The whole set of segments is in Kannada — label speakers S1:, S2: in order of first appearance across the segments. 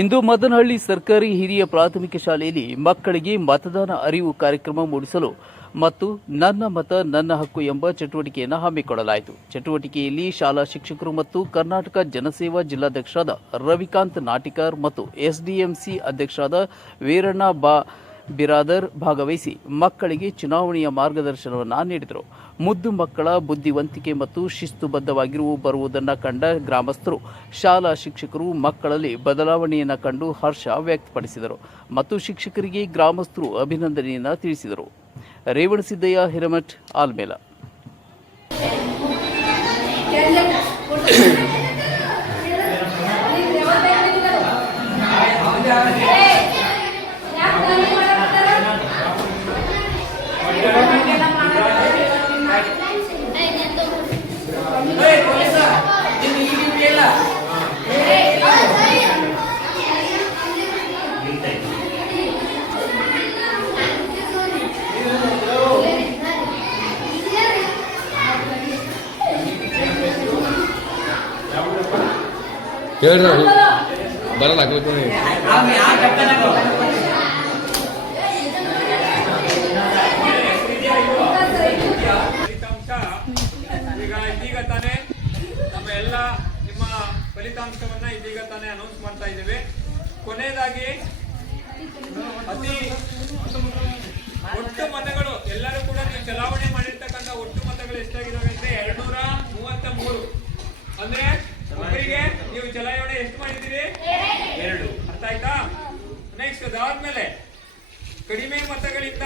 S1: ಇಂದು ಮದನಹಳ್ಳಿ ಸರ್ಕಾರಿ ಹಿರಿಯ ಪ್ರಾಥಮಿಕ ಶಾಲೆಯಲ್ಲಿ ಮಕ್ಕಳಿಗೆ ಮತದಾನ ಅರಿವು ಕಾರ್ಯಕ್ರಮ ಮೂಡಿಸಲು ಮತ್ತು ನನ್ನ ಮತ ನನ್ನ ಹಕ್ಕು ಎಂಬ ಚಟುವಟಿಕೆಯನ್ನು ಹಮ್ಮಿಕೊಳ್ಳಲಾಯಿತು. ಚಟುವಟಿಕೆಯಲ್ಲಿ ಶಾಲಾ ಶಿಕ್ಷಕರು ಮತ್ತು ಕರ್ನಾಟಕ ಜನಸೇವಾ ಜಿಲ್ಲಾಧ್ಯಕ್ಷರಾದ ರವಿಕಾಂತ್ ನಾಟಿಕರ್ ಮತ್ತು ಎಸ್ಡಿಎಂಸಿ ಅಧ್ಯಕ್ಷರಾದ ವೀರಣ್ಣ ಬಾ ಬಿರಾದರ್ ಭಾಗವಹಿಸಿ ಮಕ್ಕಳಿಗೆ ಚುನಾವಣೆಯ ಮಾರ್ಗದರ್ಶನವನ್ನು ನೀಡಿದರು. ಮುದ್ದು ಮಕ್ಕಳ ಬುದ್ಧಿವಂತಿಕೆ ಮತ್ತು ಶಿಸ್ತುಬದ್ಧವಾಗಿರುವ ಬರುವುದನ್ನು ಕಂಡ ಗ್ರಾಮಸ್ಥರು, ಶಾಲಾ ಶಿಕ್ಷಕರು ಮಕ್ಕಳಲ್ಲಿ ಬದಲಾವಣೆಯನ್ನು ಕಂಡು ಹರ್ಷ ವ್ಯಕ್ತಪಡಿಸಿದರು ಮತ್ತು ಶಿಕ್ಷಕರಿಗೆ ಗ್ರಾಮಸ್ಥರು ಅಭಿನಂದನೆಯನ್ನು ತಿಳಿಸಿದರು. ರೇವಣಸಿದ್ದಯ್ಯ, ಹಿರಮಠ್, ಆಲ್ಮೇಲ.
S2: ಹೇಳ್ರಿ ಬರಲ್ಲ
S3: ಫಲಿತಾಂಶ ಈಗ ಇದೀಗ ತಾನೇ ನಮ್ಮ ಎಲ್ಲ ನಿಮ್ಮ ಫಲಿತಾಂಶವನ್ನ ಇದೀಗ ತಾನೇ ಅನೌನ್ಸ್ ಮಾಡ್ತಾ ಇದ್ದೇವೆ. ಕೊನೆಯದಾಗಿ ಅತಿ ಒಟ್ಟು ಮತಗಳು ಎಲ್ಲರೂ ಕೂಡ ನೀವು ಚಲಾವಣೆ ಮಾಡಿರ್ತಕ್ಕಂಥ ಒಟ್ಟು ಮತಗಳು ಎಷ್ಟಾಗಿದ್ದಾವೆ ಅಂದ್ರೆ ಎರಡ್ನೂರ ಮೂವತ್ತ ಮೂರು ಅಂದ್ರೆ ಒಬ್ಬರಿಗೆ ನೀವು ಚಲಾವಣೆ ಎಷ್ಟು ಮಾಡಿದ್ದೀರಿ ಎರಡು ಅರ್ಥ ಆಯ್ತಾ? ನೆಕ್ಸ್ಟ್ ಅದಾದ್ಮೇಲೆ ಕಡಿಮೆ ಮತಗಳಿಂದ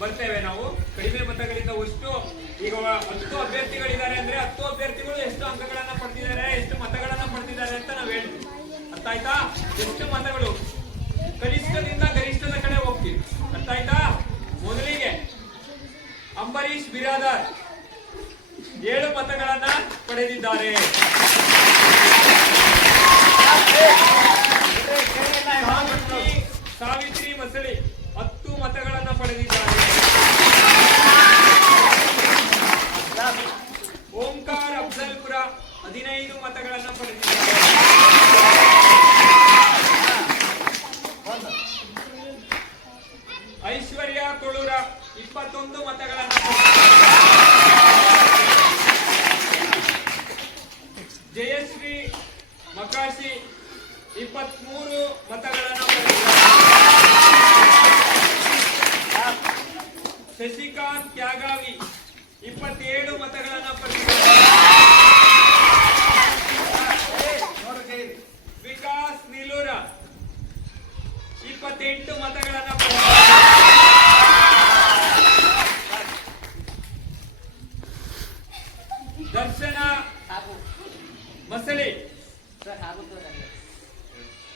S3: ಬರ್ತೇವೆ ನಾವು. ಕಡಿಮೆ ಮತಗಳಿಂದ ಅಷ್ಟು ಈಗ ಹತ್ತು ಅಭ್ಯರ್ಥಿಗಳಿದ್ದಾರೆ ಅಂದ್ರೆ ಹತ್ತು ಅಭ್ಯರ್ಥಿಗಳು ಎಷ್ಟು ಅಂಕಗಳನ್ನ ಪಡೆದಿದ್ದಾರೆ, ಎಷ್ಟು ಮತಗಳನ್ನ ಪಡೆದಿದ್ದಾರೆ ಅಂತ ನಾವು ಹೇಳ್ತೀವಿ. ಅರ್ಥ ಆಯ್ತಾ? ಎಷ್ಟು ಮತಗಳು? ಕನಿಷ್ಠದಿಂದ ಗರಿಷ್ಠದ ಕಡೆ ಹೋಗ್ತೀವಿ. ಅರ್ಥ ಆಯ್ತಾ? ಮೊದಲಿಗೆ ಅಂಬರೀಶ್ ಬಿರಾದಾರ್ ಏಳು ಮತಗಳನ್ನ ಪಡೆದಿದ್ದಾರೆ. ಸಾವಿತ್ರಿ ಮಸಳಿ ಹತ್ತು ಮತಗಳನ್ನ ಪಡೆದಿದ್ದಾರೆ. ಓಂಕಾರ ಅಫ್ಜಲ್ಪುರ ಹದಿನೈದು ಮತಗಳನ್ನ ಪಡೆದಿದ್ದಾರೆ. ಐಶ್ವರ್ಯ ತುಳುರ ಇಪ್ಪತ್ತೊಂದು ಮತಗಳನ್ನ ಜಯಶ್ರೀ ಮಕಾಶಿ ಇಪ್ಪತ್ಮೂರು ಮತಗಳನ್ನು ಶಶಿಕಾಂತ್ ತ್ಯಾಗಾವಿ ಇಪ್ಪತ್ತೇಳು ಮತಗಳನ್ನು ವಿಕಾಸ್ ನಿಲೂರ ಇಪ್ಪತ್ತೆಂಟು ಮತಗಳನ್ನು ದರ್ಶನ ಮಸಳಿ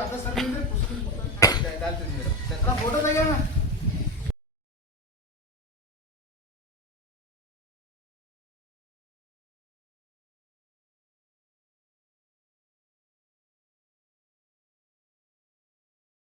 S3: आता सर मी पुस्तक त्यातला फोटो
S2: नाही
S3: ना.